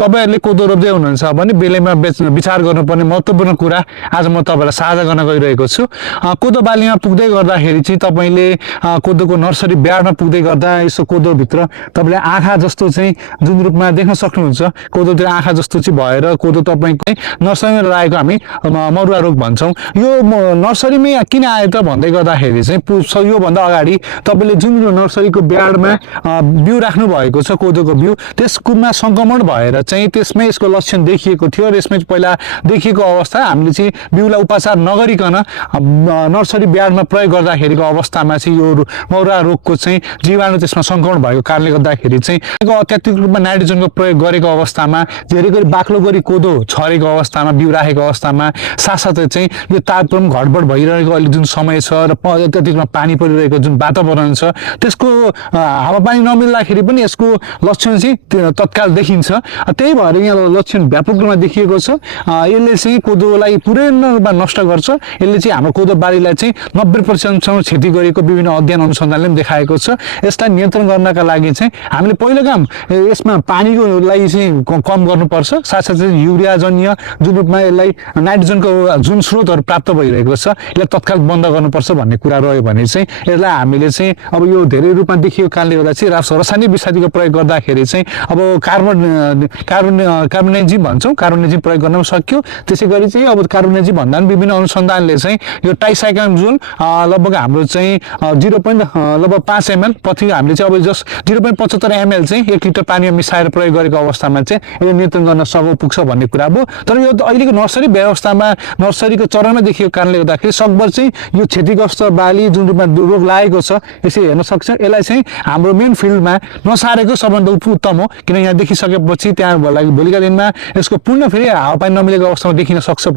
तपाईहरुले कोदो रोप्दै हुनुहुन्छ भने बेलैमा विचार गर्नुपर्ने महत्त्वपूर्ण कुरा आज म तपाईहरुलाई साझा गर्न गइरहेको छु। कोदो बालीमा पुग्दै गर्दाखेरि चाहिँ तपाईले कोदोको नर्सरी ब्याडमा पुग्दै गर्दा यसो कोदो भित्र तपाईले आँखा जस्तो चाहिँ जुन रूपमा देख्न सक्नुहुन्छ कोदोतिर आँखा जस्तो चाहिँ भएर कोदो तपाईको नर्सरीमा राखेको हामी मरुवा रोग भन्छौं। यो नर्सरीमै किन आयो त भन्दै गर्दाखेरि चाहिँ यो भन्दा अगाडि तपाईले जुन नर्सरीको ब्याडमा बिउ राख्नु भएको छ कोदोको बिउ त्यसकोमा संक्रमण भएर चाहिँ त्यसमै यसको लक्षण देखिएको थियो र यसमै पहिला देखिएको अवस्था हामीले चाहिँ बिउलाई उपचार नगरिकन नर्सरी ब्याडमा प्रयोग गर्दाखेरिको अवस्थामा चाहिँ यो मरुवा रोगको चाहिँ जीवाणु त्यसमा संक्रमण भएको कारणले गर्दाखेरि चाहिँ अत्याधिक रूपमा नाइट्रोजनको प्रयोग गरेको अवस्थामा धेरै गरी बाक्लो गरी कोदो छरेको अवस्थामा बिउ राखेको अवस्थामा साथसाथै चाहिँ यो तापक्रम घटबढ भइरहेको अहिले जुन समय छ र अत्याधिक रूपमा पानी परिरहेको जुन वातावरण छ त्यसको हावापानी नमिल्दाखेरि पनि यसको लक्षण चाहिँ तत्काल देखिन्छ। त्यही भएर यहाँ लक्षण व्यापक रूपमा देखिएको छ। यसले चाहिँ कोदोलाई पूर्ण रूपमा नष्ट गर्छ। यसले चाहिँ हाम्रो कोदो बालीलाई चाहिँ 90% सम्म क्षति गरेको विभिन्न अध्ययन अनुसन्धानले पनि देखाएको छ। यसलाई नियन्त्रण गर्नका लागि चाहिँ हामीले पहिलो काम यसमा पानीको लागि चाहिँ कम गर्नुपर्छ। साथसाथै युरिया जन्य जुन रूपमा यसलाई नाइट्रोजनको जुन स्रोतहरू प्राप्त भइरहेको छ यसलाई तत्काल बन्द गर्नुपर्छ भन्ने कुरा रह्यो भने चाहिँ यसलाई हामीले चाहिँ अब यो धेरै रूपमा देखिएको कारणले गर्दा चाहिँ रासायनिक विषादीको प्रयोग गर्दाखेरि चाहिँ अब कार्बोनेजिम भन्छौँ कार्बोनेजिम प्रयोग गर्न सक्यो। त्यसै गरी चाहिँ अब कार्बोनेजिम भन्दा पनि विभिन्न अनुसन्धानले चाहिँ यो ट्राइसाइक्लोजुल लगभग हाम्रो चाहिँ 0.5 ml प्रति हामीले चाहिँ अब जस्ट 0.75 ml चाहिँ 1 लिटर पानीमा मिसाएर प्रयोग गरेको अवस्थामा चाहिँ यसले नियन्त्रण गर्न पुग्छ भन्ने कुरा हो। तर यो अहिलेको नर्सरी व्यवस्थामा नर्सरीको चरणमा देखिएको कारणले गर्दाखेरि सकभर चाहिँ यो क्षतिग्रस्त बाली जुन रूपमा रोग लागेको छ यसरी हेर्न सक्छ। यसलाई चाहिँ हाम्रो मेन फिल्डमा नसारेको सबभन्दा उत्तम हो किन यहाँ देखिसकेपछि त्यहाँ भोलिका दिनमा यसको पूर्ण फेरि हावापानी नमिलेको अवस्थामा देखिन सक्छ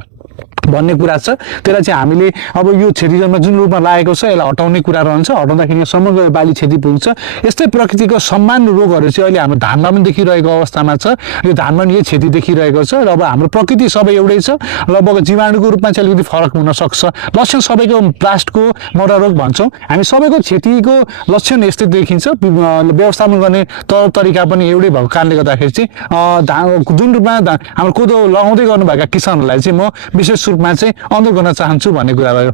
भन्ने कुरा छ। त्यसलाई चाहिँ हामीले अब यो क्षतिजनमा जुन रूपमा लागेको छ यसलाई हटाउने कुरा रहन्छ। हटाउँदाखेरि समग्र बाली क्षति पुग्छ। यस्तै प्रकृतिको सामान्य रोगहरू चाहिँ अहिले हाम्रो धानमा पनि देखिरहेको अवस्थामा छ। यो धानमा पनि यही क्षति देखिरहेको छ र अब हाम्रो प्रकृति सबै एउटै छ। लगभग जीवाणुको रूपमा चाहिँ अलिकति फरक हुन सक्छ। लक्षण सबैको प्लास्टको मरुवा रोग भन्छौँ हामी सबैको क्षतिको लक्षण यस्तै देखिन्छ। व्यवस्थापन गर्ने तरिका पनि एउटै भएको कारणले गर्दाखेरि चाहिँ जुन रूपमा हाम्रो कोदो लगाउँदै गर्नुभएका किसानहरूलाई चाहिँ म विशेष रूपमा चाहिँ अनुरोध गर्न चाहन्छु भन्ने कुरा भयो।